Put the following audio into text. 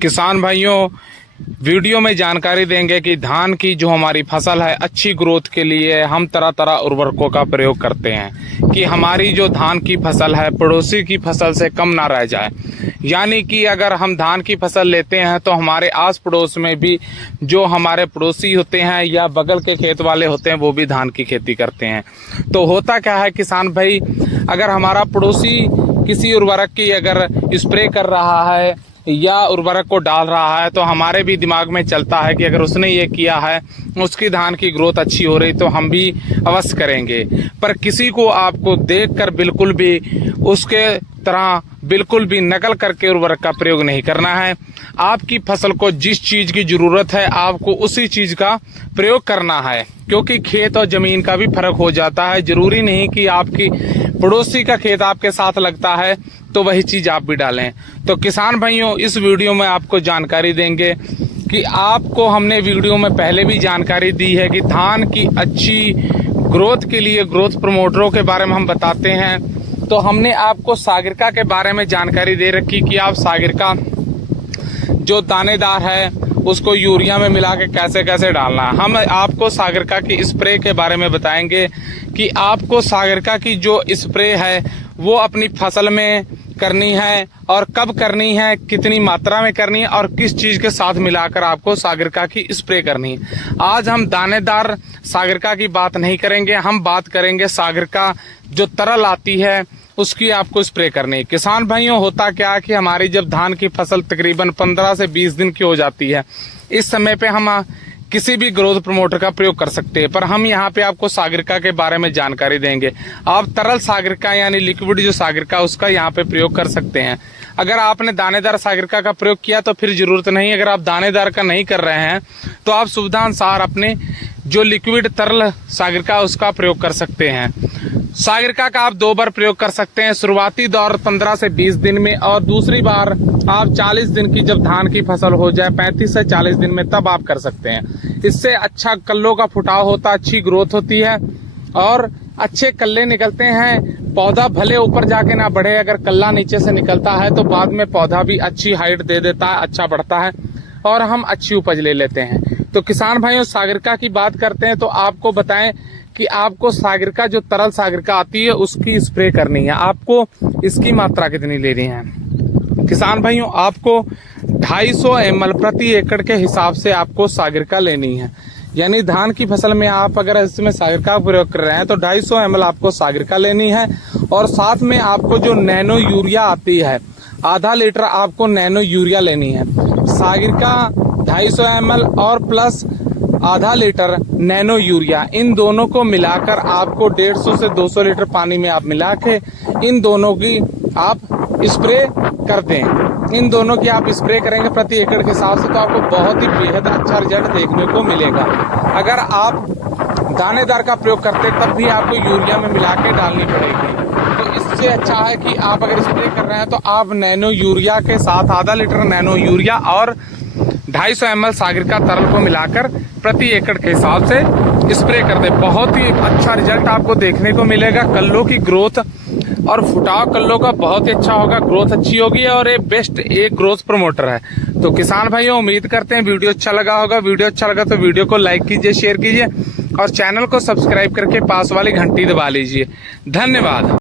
किसान भाइयों, वीडियो में जानकारी देंगे कि धान की जो हमारी फसल है अच्छी ग्रोथ के लिए हम तरह तरह उर्वरकों का प्रयोग करते हैं कि हमारी जो धान की फसल है पड़ोसी की फसल से कम ना रह जाए। यानी कि अगर हम धान की फसल लेते हैं तो हमारे आस पड़ोस में भी जो हमारे पड़ोसी होते हैं या बगल के खेत वाले होते हैं वो भी धान की खेती करते हैं। तो होता क्या है किसान भाई, अगर हमारा पड़ोसी किसी उर्वरक की अगर स्प्रे कर रहा है या उर्वरक को डाल रहा है तो हमारे भी दिमाग में चलता है कि अगर उसने ये किया है उसकी धान की ग्रोथ अच्छी हो रही तो हम भी अवश्य करेंगे। पर किसी को आपको देखकर बिल्कुल भी उसके तरह बिल्कुल भी नकल करके उर्वरक का प्रयोग नहीं करना है। आपकी फसल को जिस चीज की जरूरत है आपको उसी चीज का प्रयोग करना है, क्योंकि खेत और जमीन का भी फर्क हो जाता है। जरूरी नहीं कि आपकी पड़ोसी का खेत आपके साथ लगता है तो वही चीज आप भी डालें। तो किसान भाइयों, इस वीडियो में आपको जानकारी देंगे कि आपको हमने वीडियो में पहले भी जानकारी दी है कि धान की अच्छी ग्रोथ के लिए ग्रोथ प्रमोटरों के बारे में हम बताते हैं। तो हमने आपको सागरिका के बारे में जानकारी दे रखी कि आप सागरिका जो दानेदार है उसको यूरिया में मिला के कैसे कैसे डालना है। हम आपको सागरिका की स्प्रे के बारे में बताएंगे कि आपको सागरिका की जो स्प्रे है वो अपनी फसल में करनी है और कब करनी है, कितनी मात्रा में करनी है और किस चीज के साथ मिलाकर आपको सागरिका की स्प्रे करनी है। आज हम दानेदार सागरिका की बात नहीं करेंगे, हम बात करेंगे सागरिका जो तरल आती है उसकी आपको स्प्रे करनी है। किसान भाइयों, होता क्या है कि हमारी जब धान की फसल तकरीबन 15 से 20 दिन की हो जाती है, इस समय पे हम किसी भी ग्रोथ प्रमोटर का प्रयोग कर सकते हैं। पर हम यहाँ पे आपको सागरिका के बारे में जानकारी देंगे। आप तरल सागरिका यानी लिक्विड जो सागरिका उसका यहाँ पे प्रयोग कर सकते हैं। अगर आपने दानेदार सागरिका का प्रयोग किया तो फिर जरूरत नहीं। अगर आप दानेदार का नहीं कर रहे हैं तो आप सुविधा अनुसार अपने जो लिक्विड तरल सागरिका उसका प्रयोग कर सकते हैं। सागरिका का आप 2 बार प्रयोग कर सकते हैं, शुरुआती दौर 15 से 20 दिन में और दूसरी बार आप 40 दिन की जब धान की फसल हो जाए 35 से 40 दिन में तब आप कर सकते हैं। इससे अच्छा कल्लों का फुटाव होता, अच्छी ग्रोथ होती है और अच्छे कल्ले निकलते हैं। पौधा भले ऊपर जाके ना बढ़े, अगर कल्ला नीचे से निकलता है तो बाद में पौधा भी अच्छी हाइट दे देता है, अच्छा बढ़ता है और हम अच्छी उपज ले लेते हैं। तो किसान भाइयों, सागरिका की बात करते हैं तो आपको बताएं कि आपको सागरिका जो तरल सागरिका आती है उसकी स्प्रे करनी है। आपको इसकी मात्रा कितनी लेनी है किसान भाइयों, आपको 250 ml प्रति एकड़ के हिसाब से आपको सागरिका लेनी है। यानी धान की फसल में आप अगर इसमें सागरिका का प्रयोग कर रहे हैं तो 250 ml आपको सागरिका लेनी है और साथ में आपको जो नैनो यूरिया आती है आधा लीटर आपको नैनो यूरिया लेनी है। सागरिका 250 ml और प्लस आधा लीटर नैनो यूरिया, इन दोनों को मिलाकर आपको 150 से 200 लीटर पानी में आप मिला के इन दोनों की आप स्प्रे कर दें। इन दोनों की आप स्प्रे करेंगे प्रति एकड़ के हिसाब से तो आपको बहुत ही बेहद अच्छा रिजल्ट देखने को मिलेगा। अगर आप दानेदार का प्रयोग करते तब भी आपको यूरिया में मिला के डालनी पड़ेगी। तो इससे अच्छा है कि आप अगर स्प्रे कर रहे हैं तो आप नैनो यूरिया के साथ आधा लीटर नैनो यूरिया और 250 ml सागरिका तरल को मिलाकर प्रति एकड़ के हिसाब से स्प्रे कर दे। बहुत ही अच्छा रिजल्ट आपको देखने को मिलेगा। कल्लों की ग्रोथ और फुटाव कल्लों का बहुत ही अच्छा होगा, ग्रोथ अच्छी होगी और ये बेस्ट एक ग्रोथ प्रमोटर है। तो किसान भाइयों, उम्मीद करते हैं वीडियो अच्छा लगा होगा। वीडियो अच्छा लगा तो वीडियो को लाइक कीजिए, शेयर कीजिए और चैनल को सब्सक्राइब करके पास वाली घंटी दबा लीजिए। धन्यवाद।